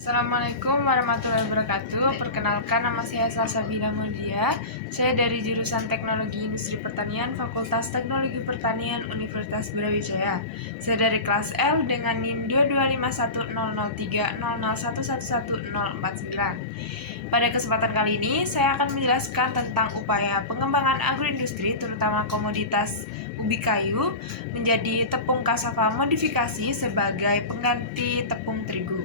Assalamualaikum warahmatullahi wabarakatuh. Perkenalkan, nama saya Salsabila Mulia. Saya dari jurusan Teknologi Industri Pertanian, Fakultas Teknologi Pertanian, Universitas Brawijaya. Saya dari kelas L dengan NIM 225100300111149. Pada kesempatan kali ini, saya akan menjelaskan tentang upaya pengembangan agroindustri, terutama komoditas ubi kayu, menjadi tepung kasava modifikasi sebagai pengganti tepung terigu.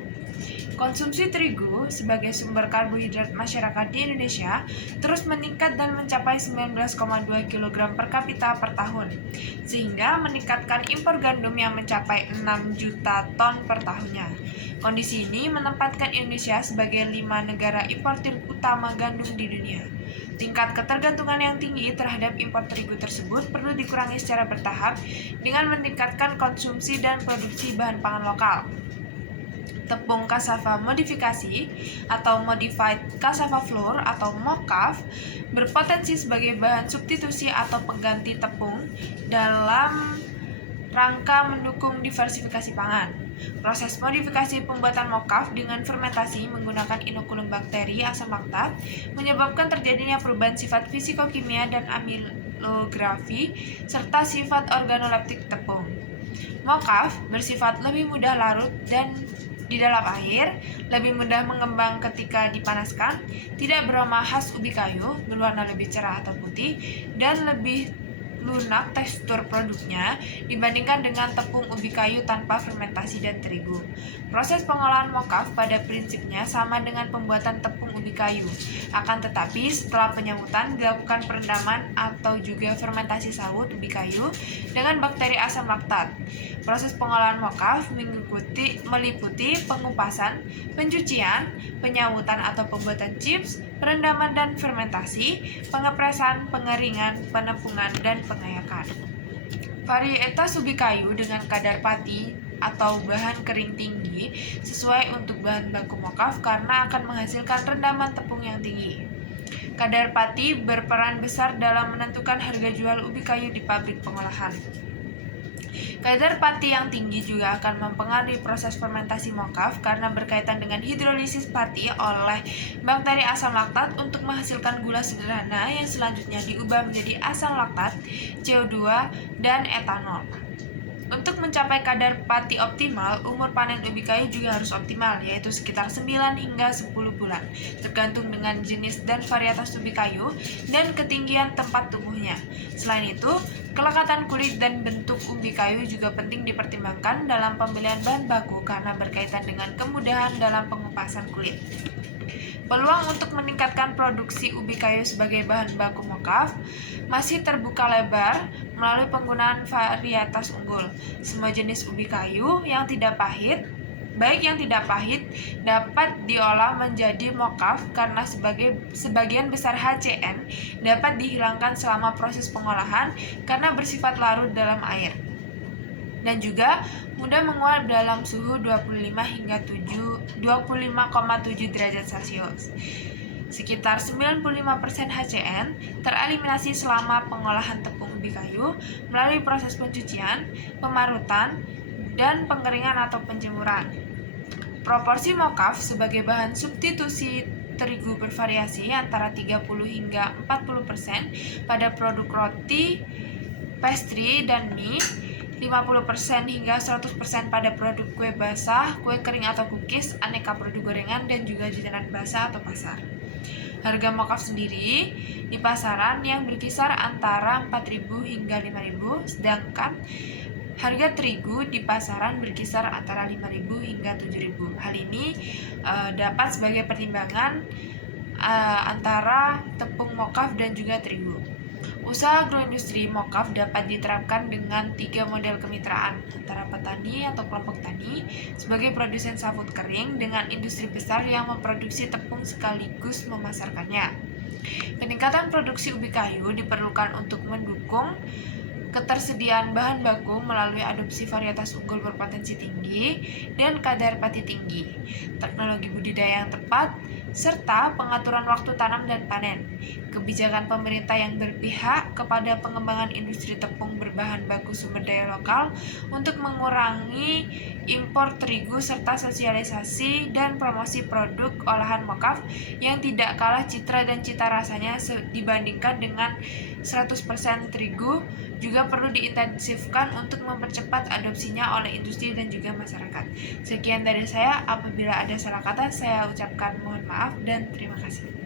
Konsumsi terigu sebagai sumber karbohidrat masyarakat di Indonesia terus meningkat dan mencapai 19,2 kg per kapita per tahun, sehingga meningkatkan impor gandum yang mencapai 6 juta ton per tahunnya. Kondisi ini menempatkan Indonesia sebagai 5 negara importir utama gandum di dunia. Tingkat ketergantungan yang tinggi terhadap impor terigu tersebut perlu dikurangi secara bertahap dengan meningkatkan konsumsi dan produksi bahan pangan lokal. Tepung cassava modifikasi atau modified cassava flour atau MOCAF berpotensi sebagai bahan substitusi atau pengganti tepung dalam rangka mendukung diversifikasi pangan. Proses modifikasi pembuatan MOCAF dengan fermentasi menggunakan inokulum bakteri asam laktat menyebabkan terjadinya perubahan sifat fisikokimia dan amilografi serta sifat organoleptik tepung. MOCAF bersifat lebih mudah larut dan di dalam air, lebih mudah mengembang ketika dipanaskan, tidak beraroma khas ubi kayu, berwarna lebih cerah atau putih, dan lebih lunak tekstur produknya dibandingkan dengan tepung ubi kayu tanpa fermentasi dan terigu. Proses pengolahan MOCAF pada prinsipnya sama dengan pembuatan tepung ubi kayu. Akan tetapi setelah penyamutan dilakukan perendaman atau juga fermentasi sawut ubi kayu dengan bakteri asam laktat. Proses pengolahan MOCAF meliputi pengupasan, pencucian, penyawutan atau pembuatan chips, perendaman dan fermentasi, pengepresan, pengeringan, penepungan, dan pengayakan. Varietas ubi kayu dengan kadar pati atau bahan kering tinggi sesuai untuk bahan baku MOCAF karena akan menghasilkan rendaman tepung yang tinggi. Kadar pati berperan besar dalam menentukan harga jual ubi kayu di pabrik pengolahan. Kadar pati yang tinggi juga akan mempengaruhi proses fermentasi MOCAF karena berkaitan dengan hidrolisis pati oleh bakteri asam laktat untuk menghasilkan gula sederhana yang selanjutnya diubah menjadi asam laktat, CO2, dan etanol. Untuk mencapai kadar pati optimal, umur panen ubi kayu juga harus optimal, yaitu sekitar 9 hingga 10 bulan, tergantung dengan jenis dan varietas ubi kayu dan ketinggian tempat tumbuhnya. Selain itu, kelekatan kulit dan bentuk ubi kayu juga penting dipertimbangkan dalam pemilihan bahan baku karena berkaitan dengan kemudahan dalam pengupasan kulit. Peluang untuk meningkatkan produksi ubi kayu sebagai bahan baku MOCAF masih terbuka lebar melalui penggunaan varietas unggul. Semua jenis ubi kayu yang tidak pahit, dapat diolah menjadi MOCAF karena sebagian besar HCN dapat dihilangkan selama proses pengolahan karena bersifat larut dalam air. Dan juga mudah menguap dalam suhu 25 hingga 25,7 derajat Celcius. Sekitar 95% HCN tereliminasi selama pengolahan tepung ubi kayu melalui proses pencucian, pemarutan, dan pengeringan atau penjemuran. Proporsi MOCAF sebagai bahan substitusi terigu bervariasi antara 30 hingga 40% pada produk roti, pastry, dan mie, 50% hingga 100% pada produk kue basah, kue kering atau cookies, aneka produk gorengan, dan juga jajanan basah atau pasar. Harga MOCAF sendiri di pasaran yang berkisar antara 4.000 hingga 5.000, sedangkan harga terigu di pasaran berkisar antara 5.000 hingga 7.000. Hal ini dapat sebagai pertimbangan antara tepung MOCAF dan juga terigu. Usaha agroindustri MOCAF dapat diterapkan dengan 3 model kemitraan antara petani atau kelompok tani sebagai produsen sawut kering dengan industri besar yang memproduksi tepung sekaligus memasarkannya. Peningkatan produksi ubi kayu diperlukan untuk mendukung ketersediaan bahan baku melalui adopsi varietas unggul berpotensi tinggi dan kadar pati tinggi, teknologi budidaya yang tepat, serta pengaturan waktu tanam dan panen. Kebijakan pemerintah yang berpihak kepada pengembangan industri tepung berbahan baku sumber daya lokal untuk mengurangi impor terigu serta sosialisasi dan promosi produk olahan mokaf yang tidak kalah citra dan cita rasanya dibandingkan dengan 100% terigu juga perlu diintensifkan untuk mempercepat adopsinya oleh industri dan juga masyarakat. Sekian dari saya, apabila ada salah kata saya ucapkan mohon maaf dan terima kasih.